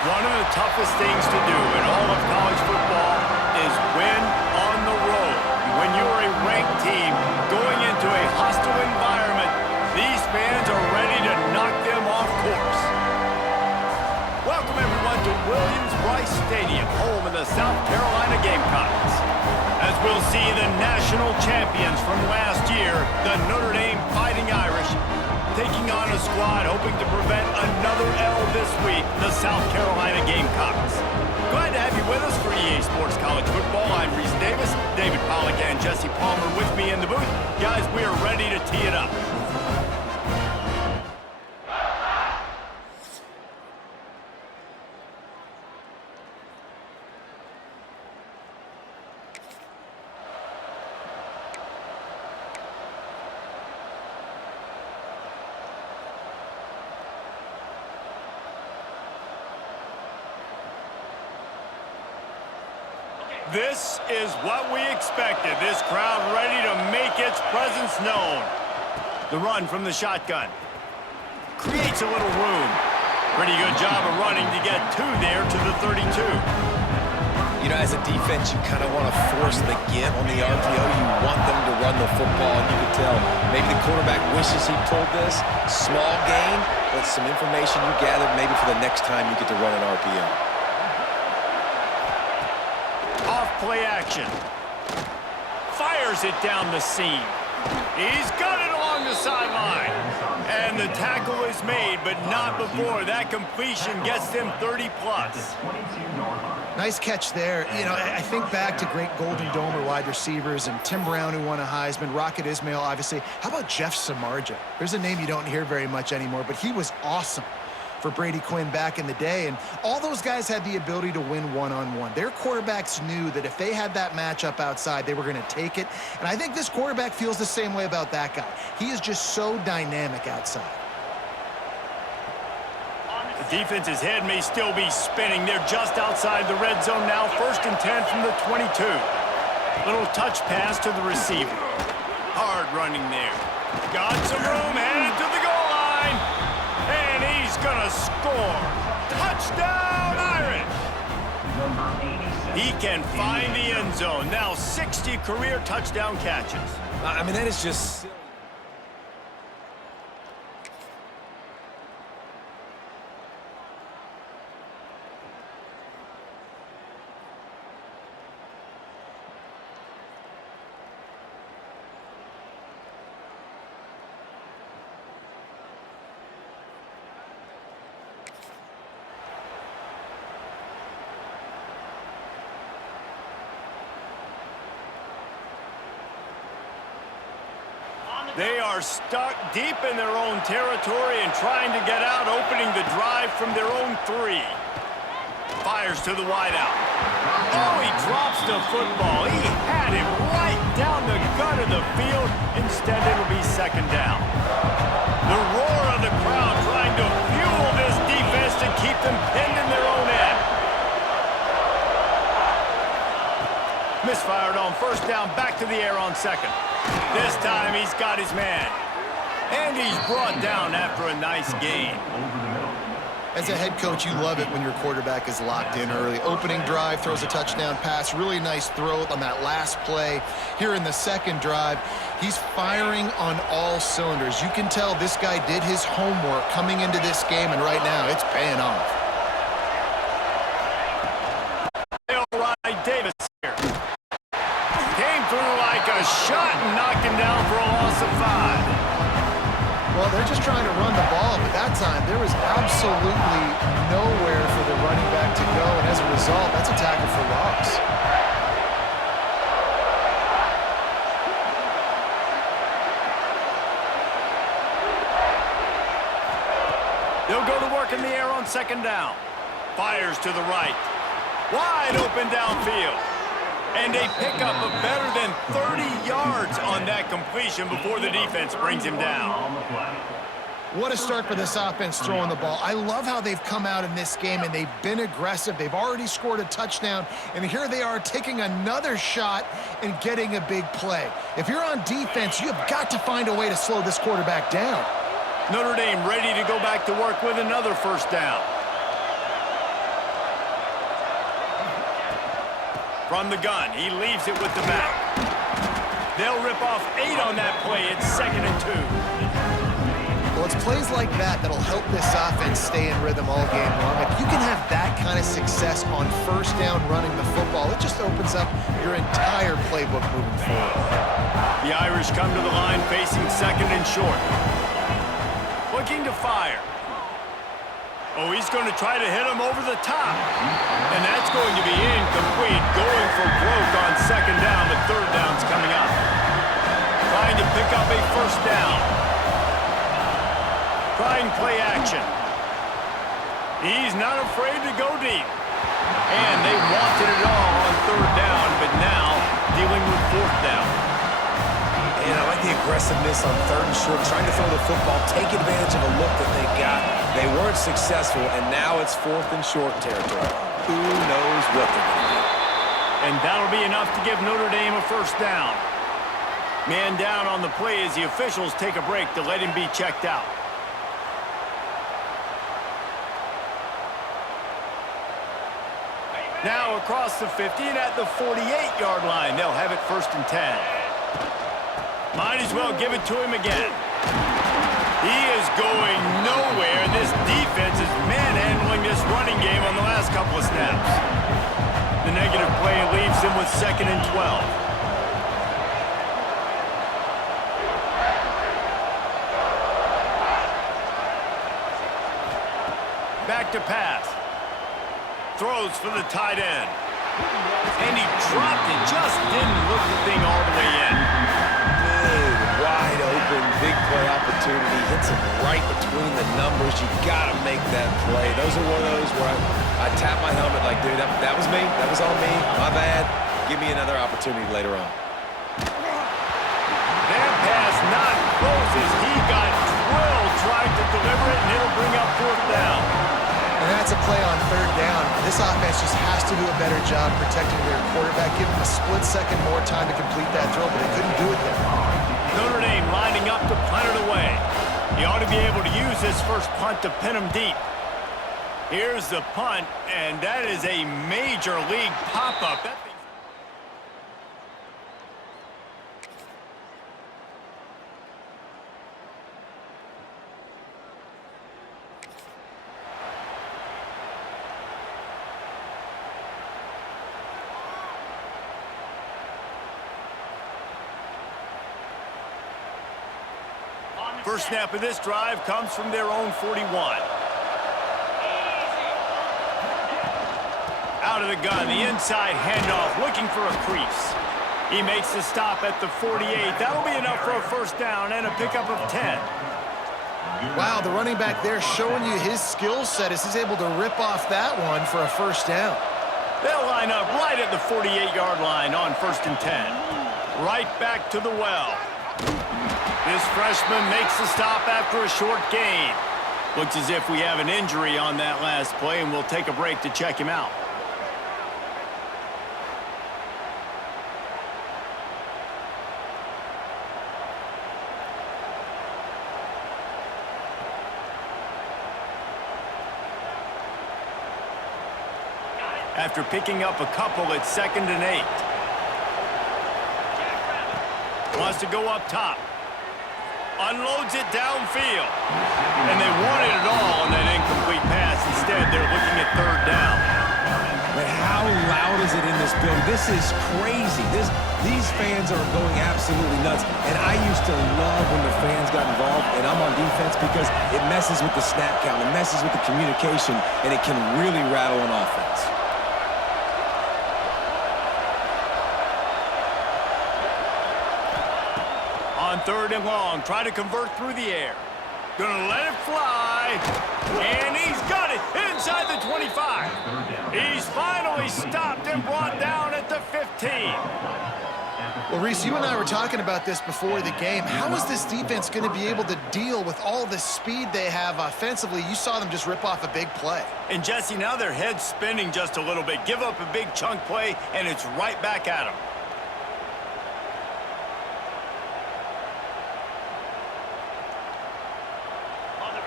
One of the toughest things to do in all of college football is win on the road. When you're a ranked team going into a hostile environment, these fans are ready to knock them off course. Welcome everyone to Williams-Brice Stadium, home of the South Carolina Gamecocks. As we'll see the national champions from last year, the Notre Dame Fighting Irish, taking on a squad hoping to prevent another L this week, the South Carolina Gamecocks. Glad to have you with us for EA Sports College Football. I'm Reese Davis, David Pollack and Jesse Palmer with me in the booth. Guys, we are ready to tee it up. This is what we expected. This crowd ready to make its presence known. The run from the shotgun. Creates a little room. Pretty good job of running to get two there to the 32. You know, as a defense, you kind of want to force the give on the RPO. You want them to run the football, and you can tell maybe the quarterback wishes he pulled this. Small gain, but some information you gathered maybe for the next time you get to run an RPO. Play action. Fires it down the seam. He's got it along the sideline. And the tackle is made, but not before that completion gets them 30-plus. Nice catch there. You know, I think back to great Golden Domer wide receivers and Tim Brown, who won a Heisman, Rocket Ismail, obviously. How about Jeff Samardzija? There's a name you don't hear very much anymore, but he was awesome for Brady Quinn back in the day, and all those guys had the ability to win one-on-one. Their quarterbacks knew that if they had that matchup outside, they were going to take it, and I think this quarterback feels the same way about that guy. He is just so dynamic outside. The defense's head may still be spinning. They're just outside the red zone now, 1st and 10 from the 22. Little touch pass to the receiver. Hard running there. Got some room, headed to the goal line. And he's gonna score. Touchdown, Irish! He can find the end zone. Now 60 career touchdown catches. I mean, that is just... They are stuck deep in their own territory and trying to get out, opening the drive from their own 3. Fires to the wideout. Oh, he drops the football. He had him right down the gut of the field. Instead, it'll be 2nd down. The roar of the crowd trying to fuel this defense to keep them pinned in their own end. Misfired on 1st down, back to the air on 2nd. This time he's got his man. And he's brought down after a nice gain. As a head coach, you love it when your quarterback is locked in early. Opening drive, throws a touchdown pass. Really nice throw on that last play. Here in the 2nd drive, he's firing on all cylinders. You can tell this guy did his homework coming into this game, and right now it's paying off. Davis here. Came through like a shot and knocked him down for a loss of 5. Well, they're just trying to run the ball, but that time there was absolutely nowhere for the running back to go, and as a result, that's a tackle for loss. They'll go to work in the air on 2nd down. Fires to the right. Wide open downfield. And a pickup of better than 30 yards on that completion before the defense brings him down. What a start for this offense throwing the ball. I love how they've come out in this game, and they've been aggressive. They've already scored a touchdown, and here they are taking another shot and getting a big play. If you're on defense, you've got to find a way to slow this quarterback down. Notre Dame ready to go back to work with another 1st down. From the gun, he leaves it with the back. They'll rip off 8 on that play. It's 2nd and 2. Well, it's plays like that that'll help this offense stay in rhythm all game long. If you can have that kind of success on first down running the football, it just opens up your entire playbook moving forward. The Irish come to the line facing 2nd and short. Looking to fire. Oh, he's going to try to hit him over the top. And that's going to be incomplete. Going for broke on 2nd down, but 3rd down's coming up. Trying to pick up a first down. Trying play action. He's not afraid to go deep. And they wanted it all on 3rd down, but now dealing with 4th down. And I like the aggressiveness on 3rd and short, trying to throw the football, take advantage of a look that they got. They weren't successful, and now it's 4th and short territory. Who knows what they're going to do? And that'll be enough to give Notre Dame a first down. Man down on the play as the officials take a break to let him be checked out. Now across the 50 and at the 48-yard line. They'll have it 1st and 10. Might as well give it to him again. He is going nowhere. This defense is manhandling this running game on the last couple of snaps. The negative play leaves him with 2nd and 12. Back to pass. Throws for the tight end. And he dropped it. Just didn't look the thing all the way in. Big, wide open, big play opportunity. Hits him right between the numbers. You got to make that play. Those are one of those where I tap my helmet like, dude, that was me. That was on me. My bad. Give me another opportunity later on. That pass not close as he got drilled trying to deliver it, and it'll bring up 4th down. And that's a play on 3rd down. This offense just has to do a better job protecting their quarterback. Give him a split second more time to complete that throw, but they couldn't do it there. Notre Dame lining up to punt it away. He ought to be able to use this first punt to pin him deep. Here's the punt, and that is a major league pop-up. First snap of this drive comes from their own 41. Out of the gun, the inside handoff, looking for a crease. He makes the stop at the 48. That'll be enough for a first down and a pickup of 10. Wow, the running back there showing you his skill set as he's able to rip off that one for a first down. They'll line up right at the 48-yard line on 1st and 10. Right back to the well. This freshman makes the stop after a short gain. Looks as if we have an injury on that last play, and we'll take a break to check him out. After picking up a couple, it's 2nd and 8. Wants to go up top. Unloads it downfield. And they wanted it all on that incomplete pass. Instead, they're looking at 3rd down. But how loud is it in this building? This is crazy. These fans are going absolutely nuts. And I used to love when the fans got involved, and I'm on defense because it messes with the snap count. It messes with the communication, and it can really rattle an offense. On 3rd and long, try to convert through the air. Gonna let it fly, and he's got it inside the 25. He's finally stopped and brought down at the 15. Well, Reese, you and I were talking about this before the game. How is this defense going to be able to deal with all the speed they have offensively? You saw them just rip off a big play. And Jesse, now their head's spinning just a little bit. Give up a big chunk play, and it's right back at them.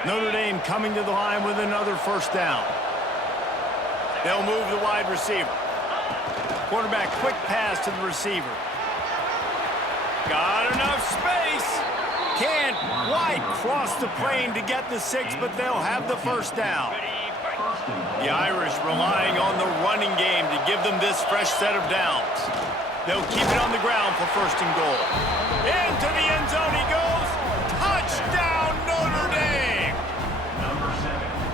Notre Dame coming to the line with another first down. They'll move the wide receiver. Quarterback quick pass to the receiver. Got enough space. Can't quite cross the plane to get the 6, but they'll have the first down. The Irish relying on the running game to give them this fresh set of downs. They'll keep it on the ground for first and goal. Into the end zone he goes. Touchdown, Notre Dame!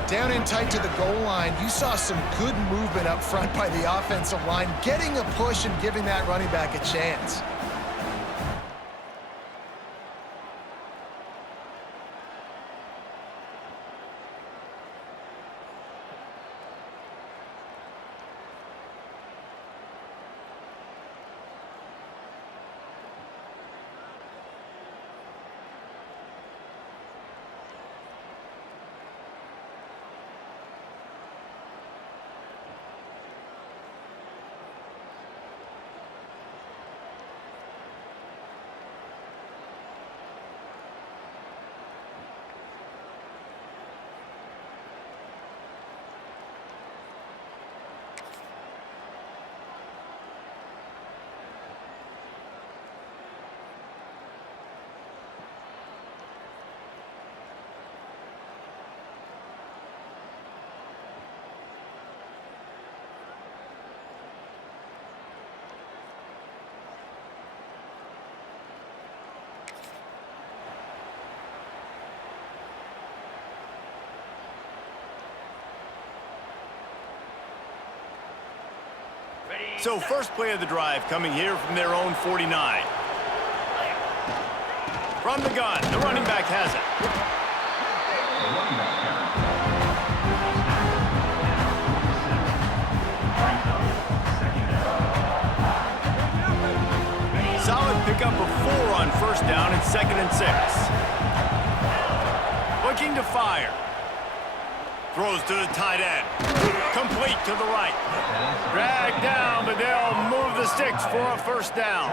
Down in tight to the goal line, you saw some good movement up front by the offensive line, getting a push and giving that running back a chance. So first play of the drive coming here from their own 49. From the gun, the running back has it. Solid pickup of 4 on first down and 2nd and 6. Looking to fire. Throws to the tight end. Complete to the right. Dragged down, but they'll move the sticks for a first down.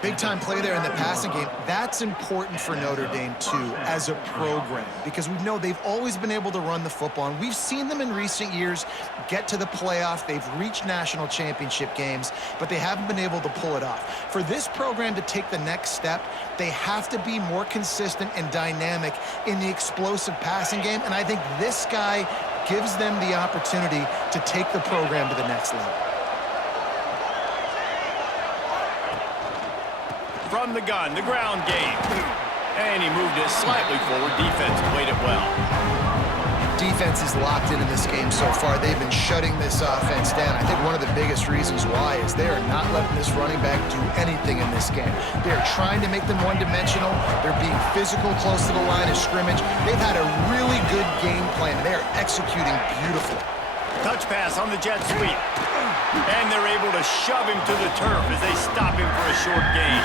Big-time play there in the passing game. That's important for Notre Dame, too, as a program, because we know they've always been able to run the football, and we've seen them in recent years get to the playoff. They've reached national championship games, but they haven't been able to pull it off. For this program to take the next step, they have to be more consistent and dynamic in the explosive passing game, and I think this guy gives them the opportunity to take the program to the next level. From the gun, the ground game. And he moved it slightly forward. Defense played it well. Defense is locked into this game so far. They've been shutting this offense down. I think one of the biggest reasons why is they are not letting this running back do anything in this game. They are trying to make them one-dimensional. They're being physical close to the line of scrimmage. They've had a really good game plan. They are executing beautifully. Touch pass on the jet sweep. And they're able to shove him to the turf as they stop him for a short gain.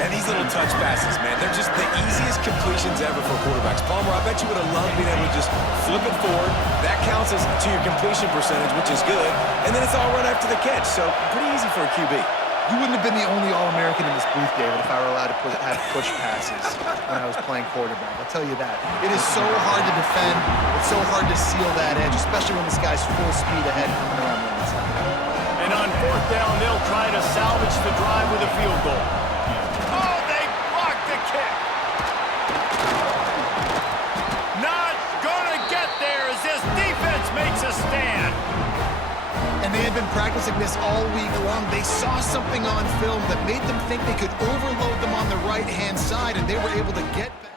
And these little touch passes, man, they're just the easiest completions ever for quarterbacks. Palmer, I bet you would have loved being able to just flip it forward. That counts as to your completion percentage, which is good. And then it's all run after the catch, so pretty easy for a QB. You wouldn't have been the only All-American in this booth, David, if I were allowed to have push passes when I was playing quarterback. I'll tell you that. It is so hard to defend. It's so hard to seal that edge, especially when this guy's full speed ahead coming around the inside. And on 4th down, they'll try to salvage the drive with a field goal. Oh, they blocked the kick. Not gonna get there as this defense makes a stand. And they had been practicing this all week long. They saw something on film that made them think they could overload them on the right-hand side, and they were able to get back.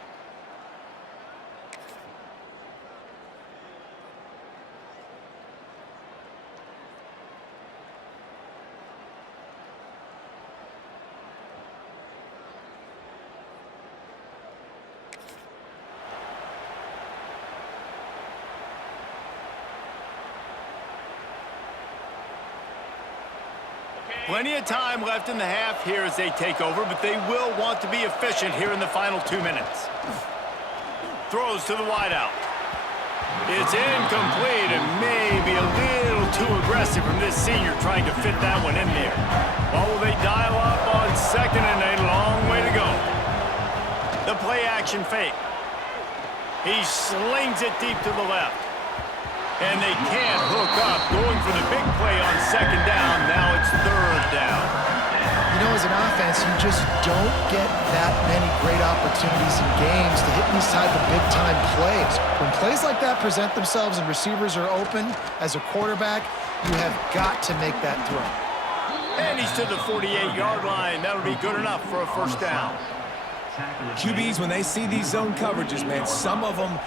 Plenty of time left in the half here as they take over, but they will want to be efficient here in the final 2 minutes. Throws to the wideout. It's incomplete and maybe a little too aggressive from this senior trying to fit that one in there. Or will they dial up on 2nd and a long way to go? The play action fake. He slings it deep to the left. And they can't hook up. Going for the big play on second down. Now it's third down. You know, as an offense, you just don't get that many great opportunities in games to hit these type of big-time plays. When plays like that present themselves and receivers are open, as a quarterback, you have got to make that throw. And he's to the 48-yard line. That'll be good enough for a first down. QBs, when they see these zone coverages, man, some of them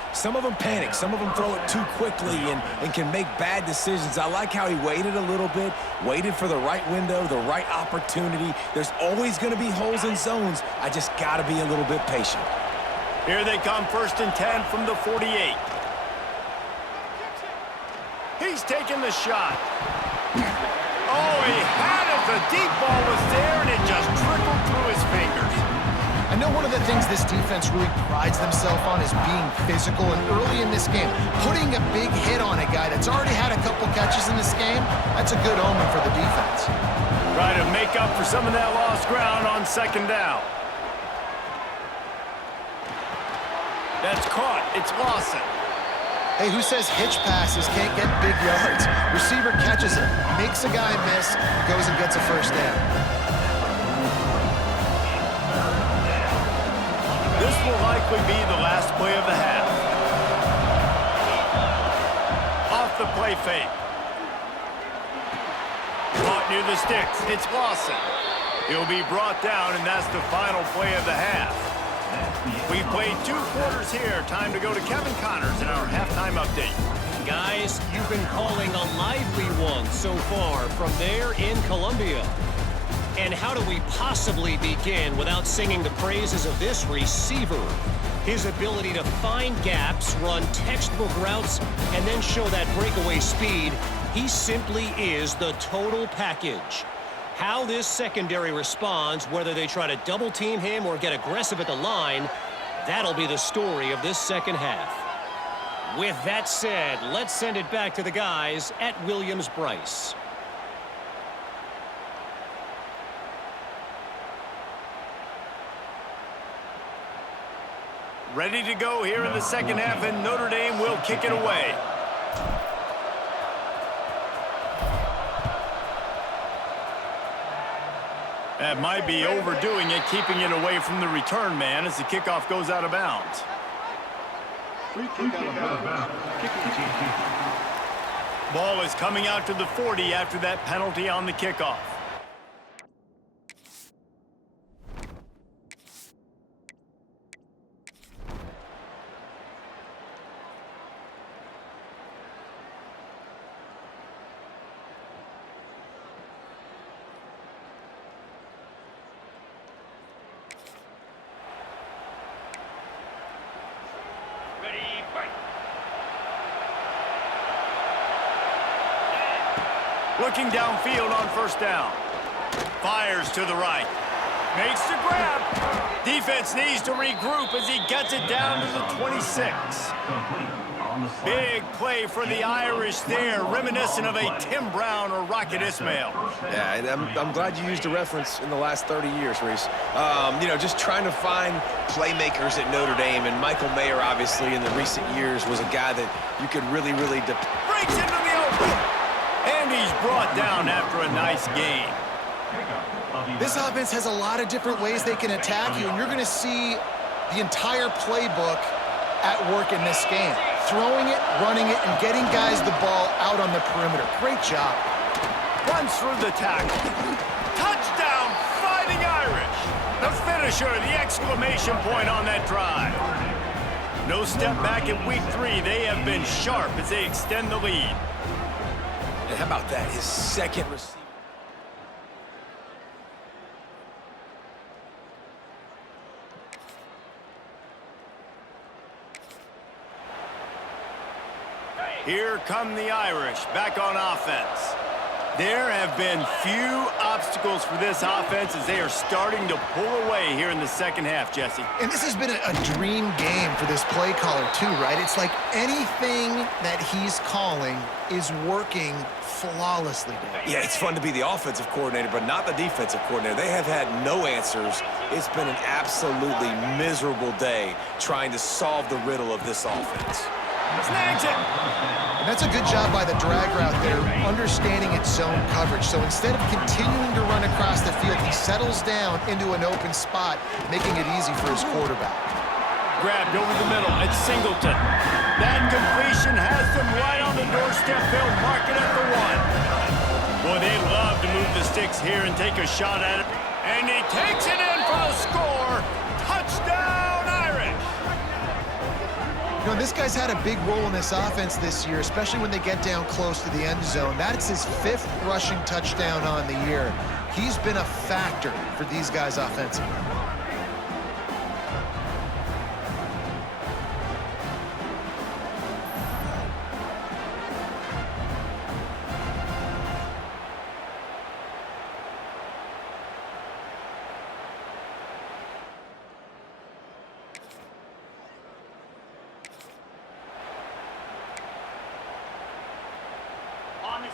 panic. Some of them throw it too quickly and can make bad decisions. I like how he waited a little bit, waited for the right window, the right opportunity. There's always going to be holes in zones. I just got to be a little bit patient. Here they come, 1st and 10 from the 48. He's taking the shot. Oh, he had it. The deep ball was there, and it just trickled through his fingers. I know one of the things this defense really prides themselves on is being physical, and early in this game, putting a big hit on a guy that's already had a couple catches in this game, that's a good omen for the defense. Try to make up for some of that lost ground on second down. That's caught. It's Lawson. Hey, who says hitch passes can't get big yards? Receiver catches it, makes a guy miss, goes and gets a first down. This will likely be the last play of the half. Off the play fake. Caught near the sticks. It's Lawson. He'll be brought down, and that's the final play of the half. We've played 2 quarters here. Time to go to Kevin Connors in our halftime update. Guys, you've been calling a lively one so far from there in Columbia. And how do we possibly begin without singing the praises of this receiver? His ability to find gaps, run textbook routes, and then show that breakaway speed. He simply is the total package. How this secondary responds, whether they try to double-team him or get aggressive at the line, that'll be the story of this second half. With that said, let's send it back to the guys at Williams-Brice. Ready to go here in the second half, and Notre Dame will kick it away. That might be overdoing it, keeping it away from the return man as the kickoff goes out of bounds. Free kick out of bounds. Kicking team. Ball is coming out to the 40 after that penalty on the kickoff. Looking downfield on first down. Fires to the right. Makes the grab. Defense needs to regroup as he gets it down to the 26. Big play for the Irish there, reminiscent of a Tim Brown or Rocket Ismail. Yeah, and I'm glad you used a reference in the last 30 years, Reese. You know, just trying to find playmakers at Notre Dame, and Michael Mayer, obviously, in the recent years, was a guy that you could really breaks into the open. And he's brought down after a nice game. This offense has a lot of different ways they can attack you, and you're going to see the entire playbook at work in this game. Throwing it, running it, and getting guys the ball out on the perimeter. Great job. Runs through the tackle. Touchdown, Fighting Irish. The finisher, the exclamation point on that drive. No step back in week 3. They have been sharp as they extend the lead. And how about that? His second receiver. Here come the Irish back on offense. There have been few obstacles for this offense as they are starting to pull away here in the second half, Jesse. And this has been a dream game for this play caller too, right? It's like anything that he's calling is working flawlessly, Dave. Yeah, it's fun to be the offensive coordinator, but not the defensive coordinator. They have had no answers. It's been an absolutely miserable day trying to solve the riddle of this offense. Snags it. And that's a good job by the drag route there, understanding its zone coverage. So instead of continuing to run across the field, he settles down into an open spot, making it easy for his quarterback. Grabbed over the middle. It's Singleton. That completion has them right on the doorstep. They'll mark it at the 1. Boy, they love to move the sticks here and take a shot at it. And he takes it in for the score. Touchdown, Irish. You know, this guy's had a big role in this offense this year, especially when they get down close to the end zone. That's his 5th rushing touchdown on the year. He's been a factor for these guys offensively.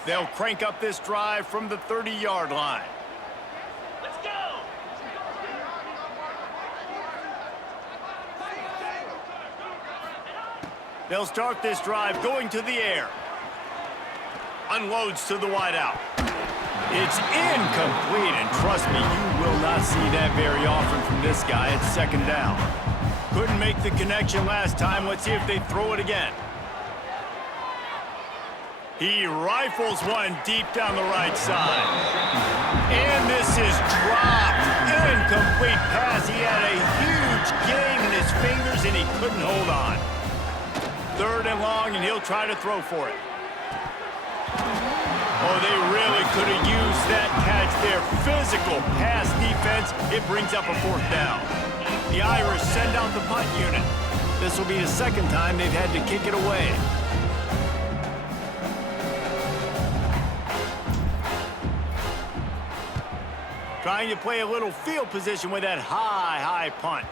They'll crank up this drive from the 30-yard line. Let's go! They'll start this drive going to the air. Unloads to the wideout. It's incomplete, and trust me, you will not see that very often from this guy. It's 2nd down. Couldn't make the connection last time. Let's see if they throw it again. He rifles one deep down the right side. And this is dropped. Incomplete pass. He had a huge gain in his fingers, and he couldn't hold on. 3rd and long, and he'll try to throw for it. Oh, they really could have used that catch there. Physical pass defense. It brings up a 4th down. The Irish send out the punt unit. This will be the 2nd time they've had to kick it away. Trying to play a little field position with that high punt.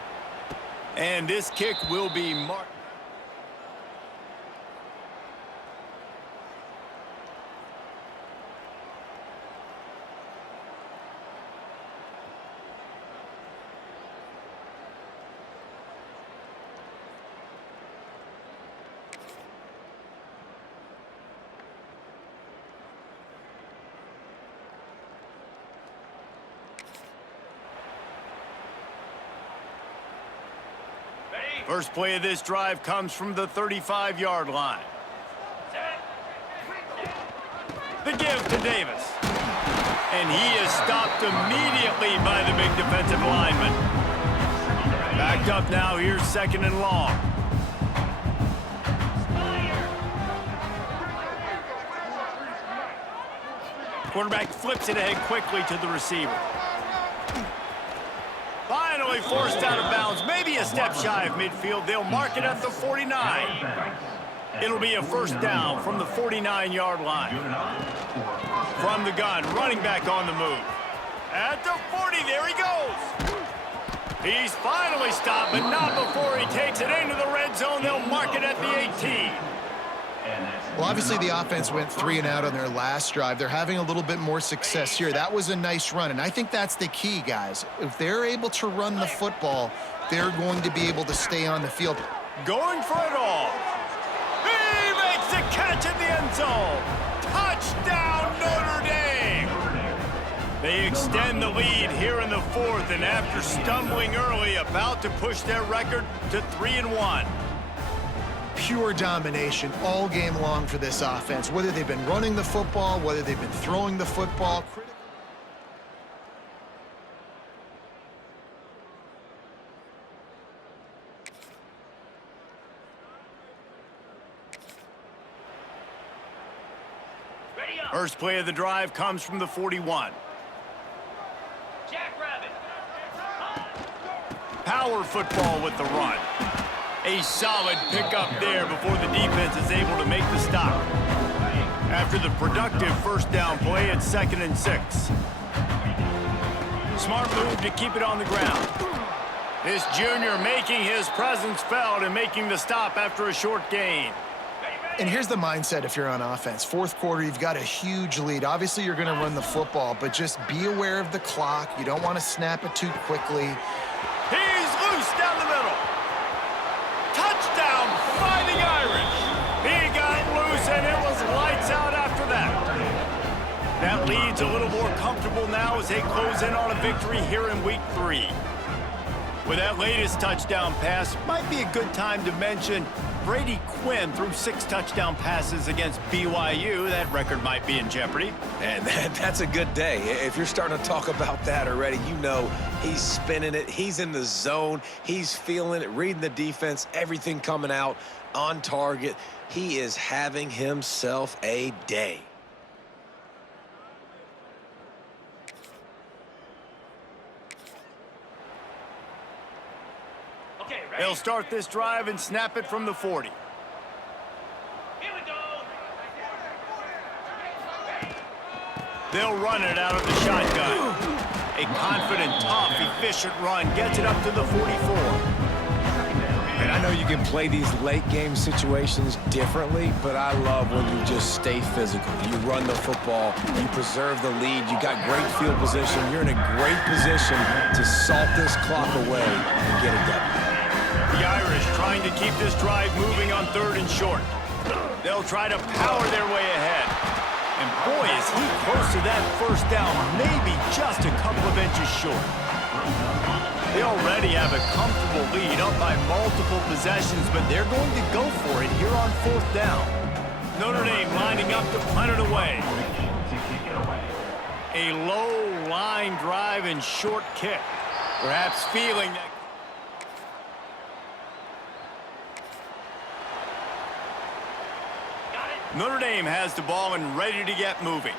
And this kick will be marked. First play of this drive comes from the 35-yard line. The give to Davis. And he is stopped immediately by the big defensive lineman. Backed up now, here's 2nd and long. Quarterback flips it ahead quickly to the receiver. Finally forced out of bounds, maybe a step shy of midfield. They'll mark it at the 49. It'll be a 1st down from the 49-yard line. From the gun, running back on the move. At the 40, there he goes. He's finally stopped, but not before he takes it into the red zone. They'll mark it at the 18. Well, obviously the offense went 3 and out on their last drive. They're having a little bit more success here. That was a nice run, and I think that's the key, guys. If they're able to run the football, they're going to be able to stay on the field. Going for it all. He makes the catch in the end zone. Touchdown, Notre Dame. They extend the lead here in the 4th, and after stumbling early, about to push their record to 3-1. Pure domination all game long for this offense, whether they've been running the football, whether they've been throwing the football. First play of the drive comes from the 41. Jackrabbit. Power football with the run. A solid pickup there before the defense is able to make the stop. After the productive 1st down play, it's 2nd and 6. Smart move to keep it on the ground. This junior making his presence felt and making the stop after a short gain. And here's the mindset if you're on offense. 4th quarter, you've got a huge lead. Obviously, you're going to run the football, but just be aware of the clock. You don't want to snap it too quickly. He's loose down the middle. Touchdown, Fighting Irish. He got loose, and it That lead's a little more comfortable now as they close in on a victory here in Week 3. With that latest touchdown pass, might be a good time to mention Brady Quinn threw 6 touchdown passes against BYU. That record might be in jeopardy. And that's a good day. If you're starting to talk about that already, you know he's spinning it. He's in the zone. He's feeling it, reading the defense, everything coming out on target. He is having himself a day. Okay, ready? They'll start this drive and snap it from the 40. Here we go. They'll run it out of the shotgun. A confident, tough, efficient run gets it up to the 44. And I know you can play these late-game situations differently, but I love when you just stay physical. You run the football, you preserve the lead, you got great field position, you're in a great position to salt this clock away and get it done. The Irish trying to keep this drive moving on 3rd and short. They'll try to power their way ahead. And boy, is he close to that first down, maybe just a couple of inches short. They already have a comfortable lead up by multiple possessions, but they're going to go for it here on 4th down. Notre Dame lining up to punt it away. A low line drive and short kick. Perhaps feeling that. Notre Dame has the ball and ready to get moving.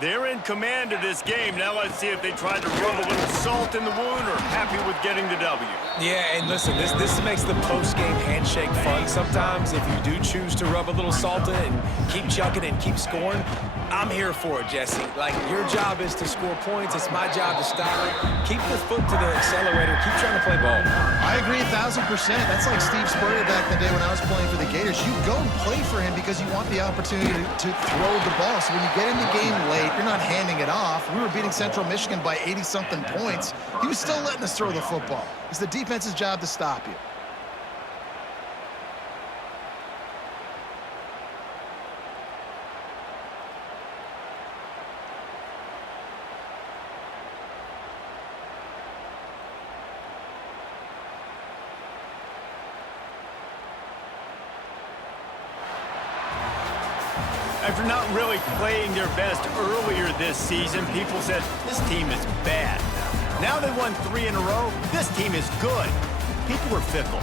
They're in command of this game. Now let's see if they try to rub a little salt in the wound or happy with getting the W. Yeah, and listen, this makes the post-game handshake fun sometimes. If you do choose to rub a little salt in it and keep chucking and keep scoring, I'm here for it, Jesse. Like, your job is to score points. It's my job to stop it. Keep the foot to the accelerator. Keep trying to play ball. I agree 1,000%. That's like Steve Spurrier back in the day when I was playing for the Gators. You go and play for him because you want the opportunity to throw the ball. So when you get in the game late, you're not handing it off. We were beating Central Michigan by 80-something points. He was still letting us throw the football. It's the defense's job to stop you. After not really playing their best earlier this season, people said, this team is bad. Now they won 3 in a row. This team is good. People were fickle.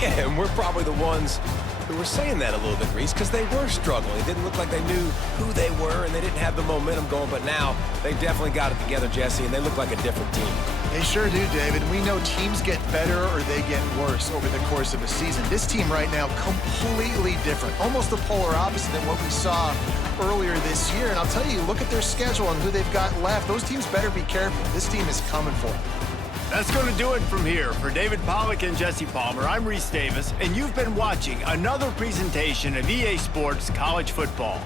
Yeah, and we're probably the ones who were saying that a little bit, Reese, because they were struggling. It didn't look like they knew who they were, and they didn't have the momentum going. But now they definitely got it together, Jesse, and they look like a different team. They sure do, David. We know teams get better or they get worse over the course of a season. This team right now, completely different. Almost the polar opposite than what we saw earlier this year. And I'll tell you, look at their schedule and who they've got left. Those teams better be careful. This team is coming for them. That's going to do it from here. For David Pollack and Jesse Palmer, I'm Reese Davis, and you've been watching another presentation of EA Sports College Football.